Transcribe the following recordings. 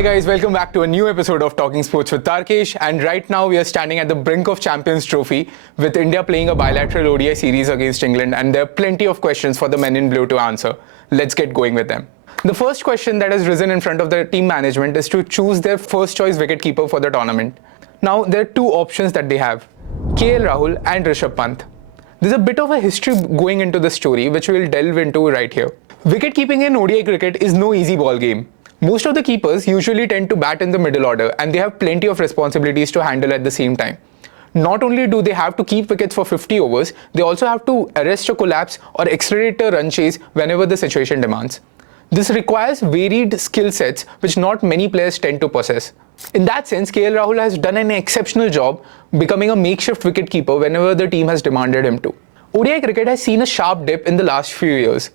Hi guys, welcome back to a new episode of Talking Sports with Tarkesh, and right now we are standing at the brink of Champions Trophy with India playing a bilateral ODI series against England, and there are plenty of questions for the men in blue to answer. Let's get going with them. The first question that has risen in front of the team management is to choose their first choice wicketkeeper for the tournament. Now there are two options that they have, KL Rahul and Rishabh Pant. There's a bit of a history going into the story which we'll delve into right here. Wicket-keeping in ODI cricket is no easy ball game. Most of the keepers usually tend to bat in the middle order and they have plenty of responsibilities to handle at the same time. Not only do they have to keep wickets for 50 overs, they also have to arrest a collapse or accelerate a run chase whenever the situation demands. This requires varied skill sets which not many players tend to possess. In that sense, KL Rahul has done an exceptional job becoming a makeshift wicketkeeper whenever the team has demanded him to. ODI cricket has seen a sharp dip in the last few years.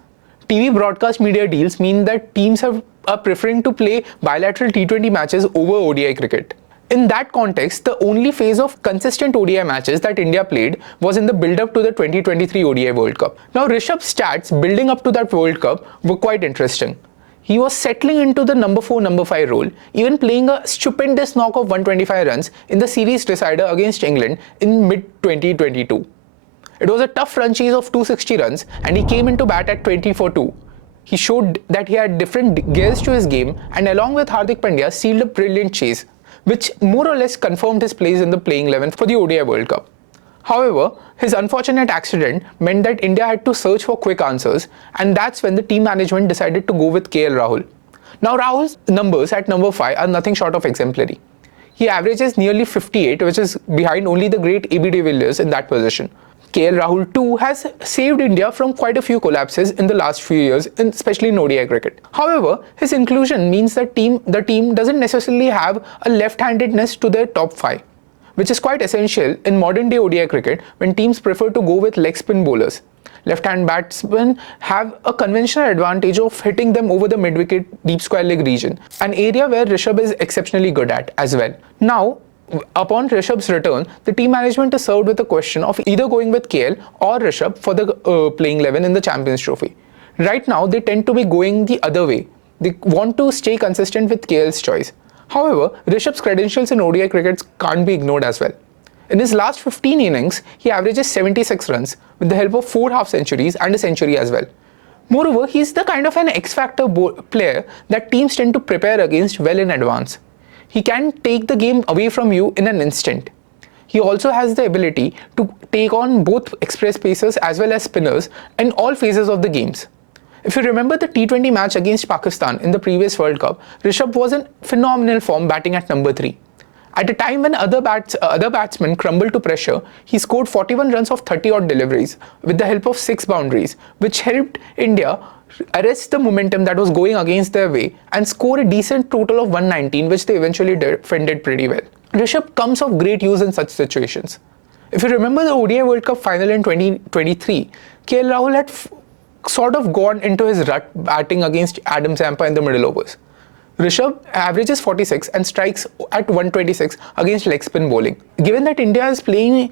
TV broadcast media deals mean that teams are preferring to play bilateral T20 matches over ODI cricket. In that context, the only phase of consistent ODI matches that India played was in the build-up to the 2023 ODI World Cup. Now, Rishabh's stats building up to that World Cup were quite interesting. He was settling into the number 4, number 5 role, even playing a stupendous knock of 125 runs in the series decider against England in mid-2022. It was a tough run chase of 260 runs and he came into bat at 20 for 2. He showed that he had different gears to his game and along with Hardik Pandya sealed a brilliant chase, which more or less confirmed his place in the playing 11 for the ODI World Cup. However, his unfortunate accident meant that India had to search for quick answers, and that's when the team management decided to go with KL Rahul. Now Rahul's numbers at number 5 are nothing short of exemplary. He averages nearly 58, which is behind only the great AB de Villiers in that position. KL Rahul too has saved India from quite a few collapses in the last few years, especially in ODI cricket. However, his inclusion means that the team doesn't necessarily have a left-handedness to their top 5, which is quite essential in modern day ODI cricket when teams prefer to go with leg spin bowlers. Left-hand batsmen have a conventional advantage of hitting them over the mid-wicket deep square leg region, an area where Rishabh is exceptionally good at as well. Now, upon Rishabh's return, the team management is served with the question of either going with KL or Rishabh for the playing 11 in the Champions Trophy. Right now, they tend to be going the other way. They want to stay consistent with KL's choice. However, Rishabh's credentials in ODI cricket can't be ignored as well. In his last 15 innings, he averages 76 runs with the help of 4 half-centuries and a century as well. Moreover, he's the kind of an X-factor player that teams tend to prepare against well in advance. He can take the game away from you in an instant. He also has the ability to take on both express pacers as well as spinners in all phases of the games. If you remember the T20 match against Pakistan in the previous World Cup, Rishabh was in phenomenal form batting at number 3. At a time when other batsmen crumbled to pressure, he scored 41 runs of 30-odd deliveries with the help of 6 boundaries, which helped India arrest the momentum that was going against their way and score a decent total of 119, which they eventually defended pretty well. Rishabh comes of great use in such situations. If you remember the ODI World Cup final in 2023, KL Rahul had sort of gone into his rut batting against Adam Zampa in the middle overs. Rishabh averages 46 and strikes at 126 against leg spin bowling. Given that India is playing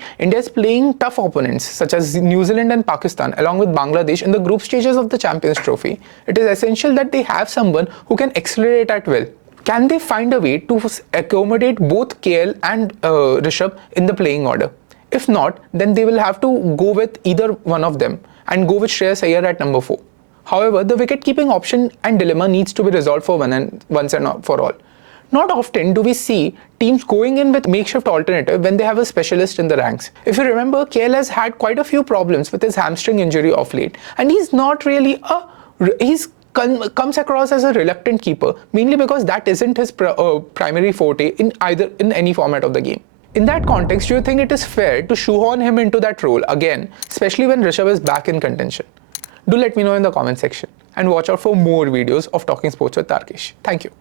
tough opponents such as New Zealand and Pakistan along with Bangladesh in the group stages of the Champions Trophy, it is essential that they have someone who can accelerate at will. Can they find a way to accommodate both KL and Rishabh in the playing order? If not, then they will have to go with either one of them and go with Shreyas Iyer at number 4. However, the wicket-keeping option and dilemma needs to be resolved for once and for all. Not often do we see teams going in with makeshift alternative when they have a specialist in the ranks. If you remember, KL has had quite a few problems with his hamstring injury of late, and he's not really comes across as a reluctant keeper, mainly because that isn't his primary forte in any format of the game. In that context, do you think it is fair to shoehorn him into that role again, especially when Rishabh is back in contention? Do let me know in the comment section and watch out for more videos of Talking Sports with Tarkesh. Thank you.